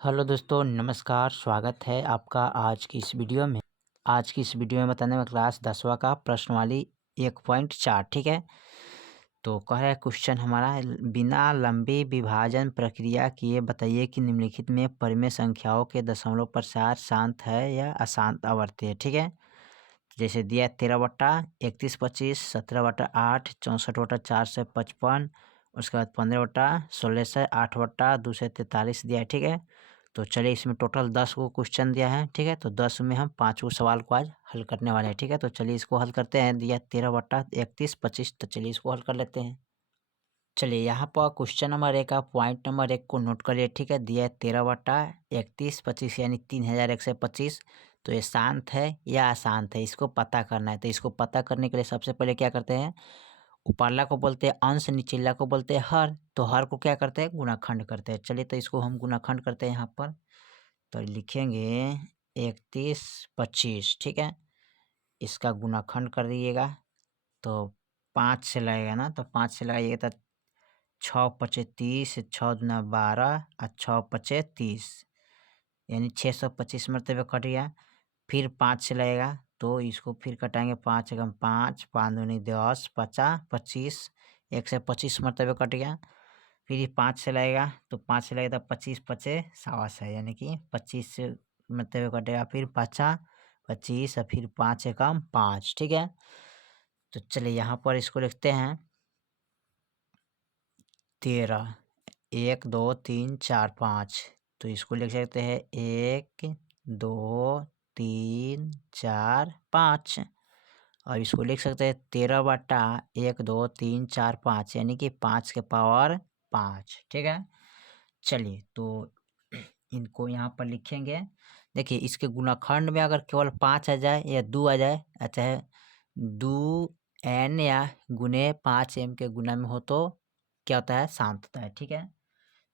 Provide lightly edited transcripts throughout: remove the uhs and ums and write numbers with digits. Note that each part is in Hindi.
हेलो दोस्तों, नमस्कार। स्वागत है आपका आज की इस वीडियो में। आज की इस वीडियो में बताने में क्लास 10वां का प्रश्नावली 1.4। ठीक है, तो कह रहा है क्वेश्चन हमारा, बिना लंबी विभाजन प्रक्रिया किए बताइए कि निम्नलिखित में परिमेय संख्याओं के दशमलव प्रसार शांत है या अशांत आवर्ती है। ठीक है, जैसे दिया 13/31/25, 17/8, 64/455, उसके बाद 15/1600, 8/243 दिया है। ठीक है, तो चलिए इसमें टोटल 10 को क्वेश्चन दिया है। ठीक है, तो 10 में हम 5 सवाल को आज हल करने वाले हैं। ठीक है, तो चलिए इसको हल करते हैं। दिया 13/31/25, तो चलिए इसको हल कर लेते हैं। चलिए यहाँ पर क्वेश्चन नंबर 1 का पॉइंट नंबर 1 को नोट करिए। ठीक है, दिया है 13/31/25 यानी 3125। तो ये शांत है या अशांत है, इसको पता करना है। तो इसको पता करने के लिए सबसे पहले क्या करते हैं, ऊपरला को बोलते हैं अंश, निचला को बोलते हैं हर। तो हर को क्या करते हैं, गुणाखंड करते हैं। चलिए तो इसको हम गुणाखंड करते हैं यहाँ पर। तो लिखेंगे 3125। ठीक है, इसका गुणाखंड कर दीजिएगा। तो 5 से लगेगा ना, तो 5 से लगाइएगा तो 6×5 = 30, 6×2 = 12 और 6×5 = 30, यानी 625 मरतबे कट गया। फिर 5 से लगेगा तो इसको फिर कटाएंगे, 5 × 5, 5×2 = 10, 50 25, 125 मरतबे कट गया। फिर ये 5 से लगेगा तो 5 से लगेगा तो 25×5 = 100 यानी कि 25 से मरतबे कटेगा। फिर 50 25 और फिर 5 × 5। ठीक है, तो चलिए यहाँ पर इसको लिखते हैं 13, 1 2 3 4 5। तो इसको लिख सकते हैं 1 2 3 4 5। और इसको लिख सकते हैं 13/1 2 3 4 5 यानी कि 5 के पावर 5। ठीक है, चलिए तो इनको यहाँ पर लिखेंगे। देखिए इसके गुणाखंड में अगर केवल 5 आ जाए या 2 आ जाए, अच्छा है 2n या गुने 5m के गुना में हो तो क्या होता है, शांत होता है। ठीक है,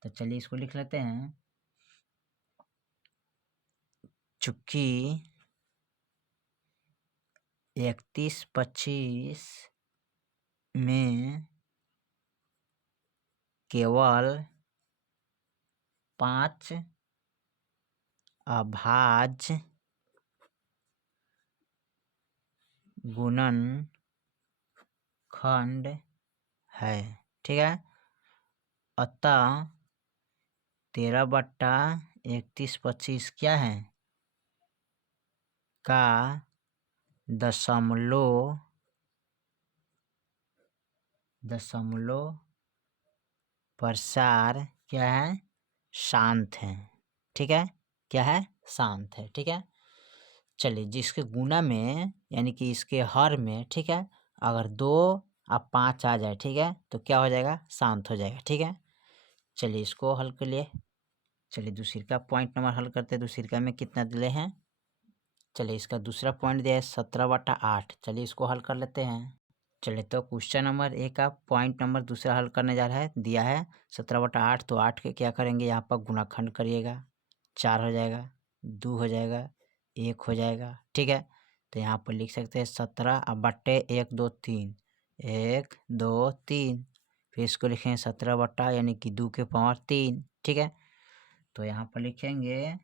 तो चलिए इसको लिख लेते हैं। चूंकि 3125 में केवल 5 अभाज्य गुणनखंड है। ठीक है, अतः 13/3125 क्या है, का दशमलव प्रसार क्या है, शांत है। ठीक है, क्या है, शांत है। ठीक है, चलिए जिसके गुना में यानी कि इसके हर में, ठीक है, अगर 2 और 5 आ जाए, ठीक है, तो क्या हो जाएगा, शांत हो जाएगा। ठीक है, चलिए इसको हल कर लिए। चलिए दूसरी का पॉइंट नंबर हल करते हैं। दूसरी का में कितना दिले हैं, चलिए इसका दूसरा पॉइंट दिया है 17/8। चलिए इसको हल कर लेते हैं। चलिए तो क्वेश्चन नंबर 1 का पॉइंट नंबर दूसरा हल करने जा रहा है। दिया है 17/8, तो 8 के क्या करेंगे, यहाँ पर गुणाखंड करिएगा। 4 हो जाएगा, 2 हो जाएगा, 1 हो जाएगा। ठीक है, तो यहाँ पर लिख सकते हैं 17/1 2 3, 1 2 3। फिर इसको लिखेंगे 17 यानी कि 2 के पावर 3। ठीक है, तो यहाँ पर लिखेंगे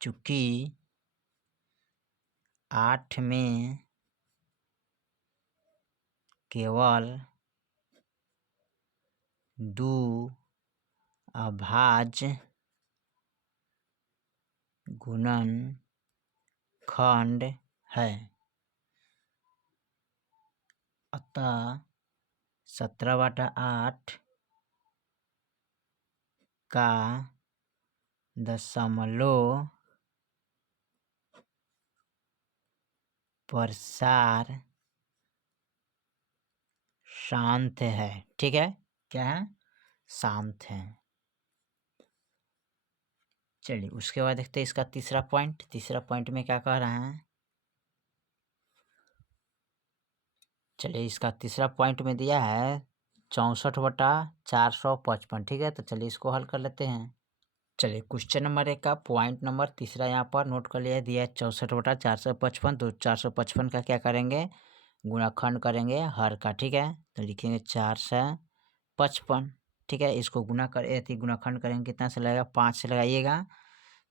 चूंकि 8 में केवल 2 अभाज्य गुणनखंड है, अतः 17/8 का दशमलव प्रसार शांत है। ठीक है, क्या है, शांत है। चलिए उसके बाद देखते हैं इसका तीसरा पॉइंट। तीसरा पॉइंट में क्या कह रहा है, चलिए इसका तीसरा पॉइंट में दिया है 64/455। ठीक है, तो चलिए इसको हल कर लेते हैं। चलिए क्वेश्चन नंबर 1 का पॉइंट नंबर तीसरा यहाँ पर नोट कर लिया। दिया है 64/455। तो 455 का क्या करेंगे, गुणाखंड करेंगे हर का। ठीक है, तो लिखेंगे 4 से 55, ठीक है। इसको गुणाखंड करेंगे कितना से लगेगा, 5 से लगाइएगा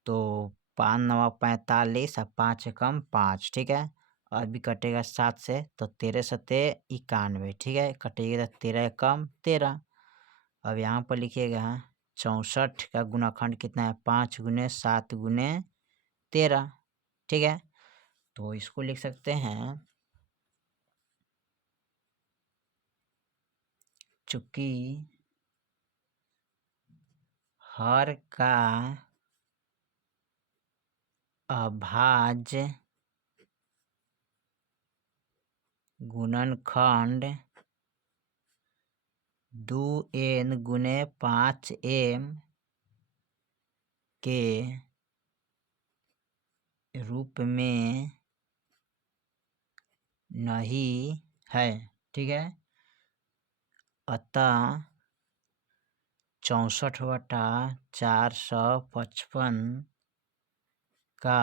तो 5 9 45 और 5 एकम 5, ठीक है। और भी कटेगा 7 से तो 13 सत्ते 91, ठीक है। कटेगा 13 एकम 13। अब यहाँ पर लिखिएगा 64 का गुणाखंड कितना है, 5 गुने 7 गुने 13, ठीक है। तो इसको लिख सकते हैं, चूंकि हर का अभाज्य गुणनखंड 2n गुने 5m के रूप में नहीं है, ठीक है। अतः 64/455 का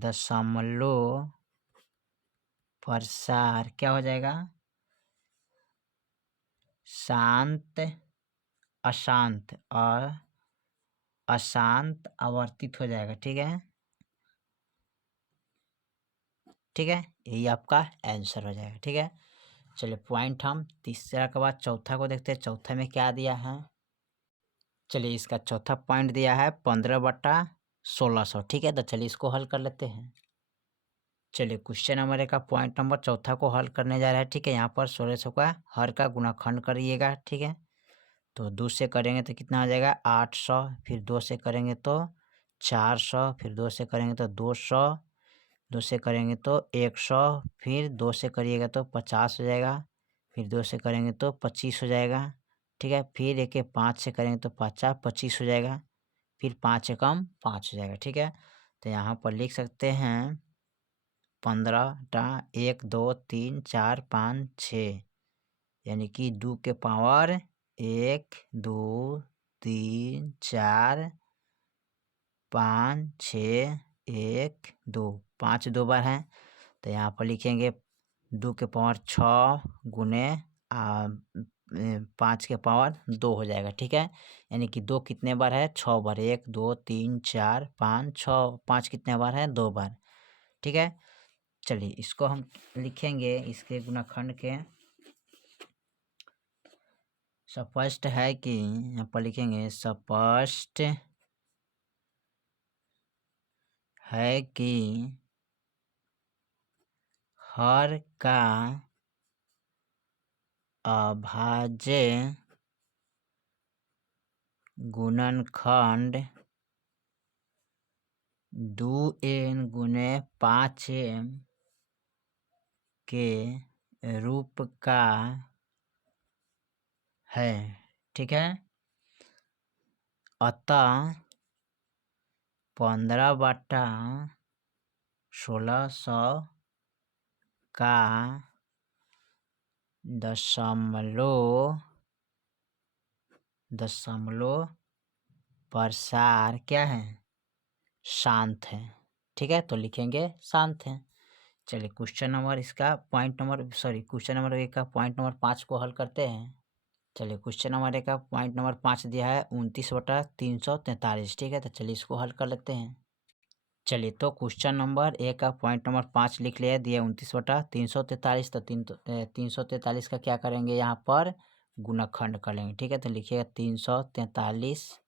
दशमलव प्रसार क्या हो जाएगा, शांत अशांत और अशांत आवर्तित हो जाएगा, ठीक है। ठीक है, यही आपका आंसर हो जाएगा, ठीक है। चलिए पॉइंट हम तीसरा के बाद चौथा को देखते हैं। चौथा में क्या दिया है, चलिए इसका चौथा पॉइंट दिया है 15/1600, ठीक है। तो चलिए इसको हल कर लेते हैं। चलिए क्वेश्चन नंबर 1 का पॉइंट नंबर चौथा को हल करने जा रहा है, ठीक है। यहाँ पर 1600 का हर का गुणाखंड करिएगा, ठीक है। तो 2 से करेंगे तो कितना हो जाएगा 800, फिर 2 से करेंगे तो 400, फिर 2 से करेंगे तो 200, 2 से करेंगे तो 100, फिर 2 से करिएगा तो 50 हो जाएगा, फिर 2 से करेंगे तो 25 हो जाएगा, ठीक है। फिर 5 से करेंगे तो 25 हो जाएगा, फिर 5 एकम 5 हो जाएगा, ठीक है। तो यहाँ पर लिख सकते हैं 15 1 2 3 4 5 6, यानी कि 2 के पावर 1 2 3 4 5 6 1 2, 5 2 बार है। तो यहाँ पर लिखेंगे 2 के पावर 6 गुने 5 के पावर 2 हो जाएगा, ठीक है। यानी कि 2 कितने बार है, 6 बार, 1 2 3 4 5 6, 5 कितने बार है, 2 बार, ठीक है। चलिए इसको हम लिखेंगे, इसके गुणनखंड के स्पष्ट है कि यहाँ पर लिखेंगे स्पष्ट है कि हर का अभाज्य गुणनखंड 2n गुने 5m के रूप का है, ठीक है। अतः 15/1600 का दशमलव प्रसार क्या है, शांत है, ठीक है। तो लिखेंगे शांत है। चलिए क्वेश्चन नंबर इसका पॉइंट नंबर क्वेश्चन नंबर 1 का पॉइंट नंबर 5 को हल करते हैं। चलिए क्वेश्चन नंबर 1 का पॉइंट नंबर 5 दिया है 29/343, ठीक है। तो चलिए इसको हल कर लेते हैं। चलिए तो क्वेश्चन नंबर 1 का पॉइंट नंबर 5 लिख लिया, दिया 29/343। तो 343 का क्या करेंगे, यहाँ पर गुणनखंड कर लेंगे, ठीक है। तो लिखिएगा 343,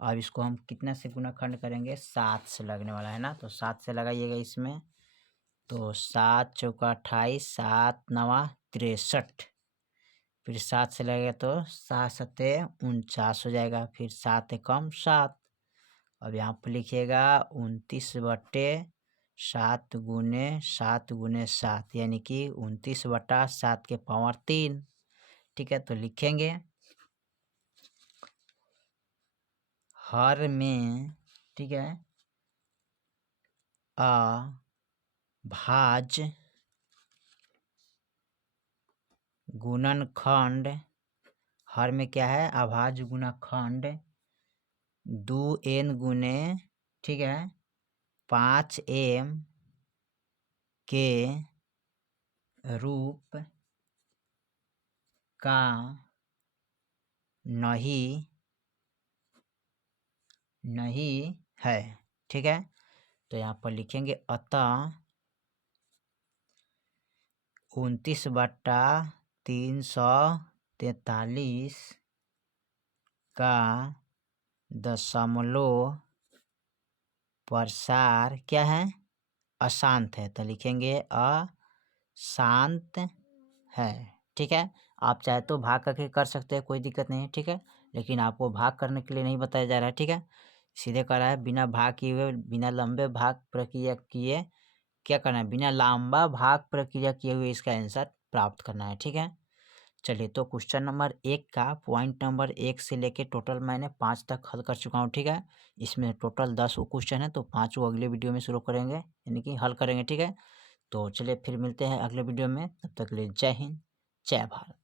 और इसको हम कितना से गुणनखंड करेंगे, 7 से लगने वाला है ना, तो 7 से लगाइएगा इसमें। तो 7 चौका 28, 7 नवा 63, फिर 7 से लगेगा तो 7 सत्ते 49 हो जाएगा, फिर 7 एकम 7। अब यहाँ पर लिखिएगा 29/7 गुने 7 गुने 7, यानी कि 29/7 के पावर 3, ठीक है। तो लिखेंगे हर में, ठीक है, अभाज्य गुणनखंड, हर में क्या है, अभाज्य गुणनखंड 2n गुने, ठीक है, 5m के रूप का नहीं नहीं है। ठीक है, तो यहाँ पर लिखेंगे अतः 29/343 का दशमलव प्रसार क्या है, अशांत है। तो लिखेंगे अशांत है। ठीक है, आप चाहे तो भाग करके कर सकते हैं, कोई दिक्कत नहीं है। ठीक है, लेकिन आपको भाग करने के लिए नहीं बताया जा रहा है। ठीक है, सीधे कर रहा है बिना भाग किए हुए, बिना लंबे भाग प्रक्रिया किए क्या करना है, बिना लंबा भाग प्रक्रिया किए हुए इसका आंसर प्राप्त करना है। ठीक है, चलिए तो क्वेश्चन नंबर 1 का पॉइंट नंबर 1 से लेके टोटल मैंने 5 तक हल कर चुका हूँ। ठीक है, इसमें टोटल 10 क्वेश्चन है, तो 5 वो अगले वीडियो में शुरू करेंगे, यानी कि हल करेंगे। ठीक है, तो चलिए फिर मिलते हैं अगले वीडियो में, तब तक के लिए जय हिंद जय भारत।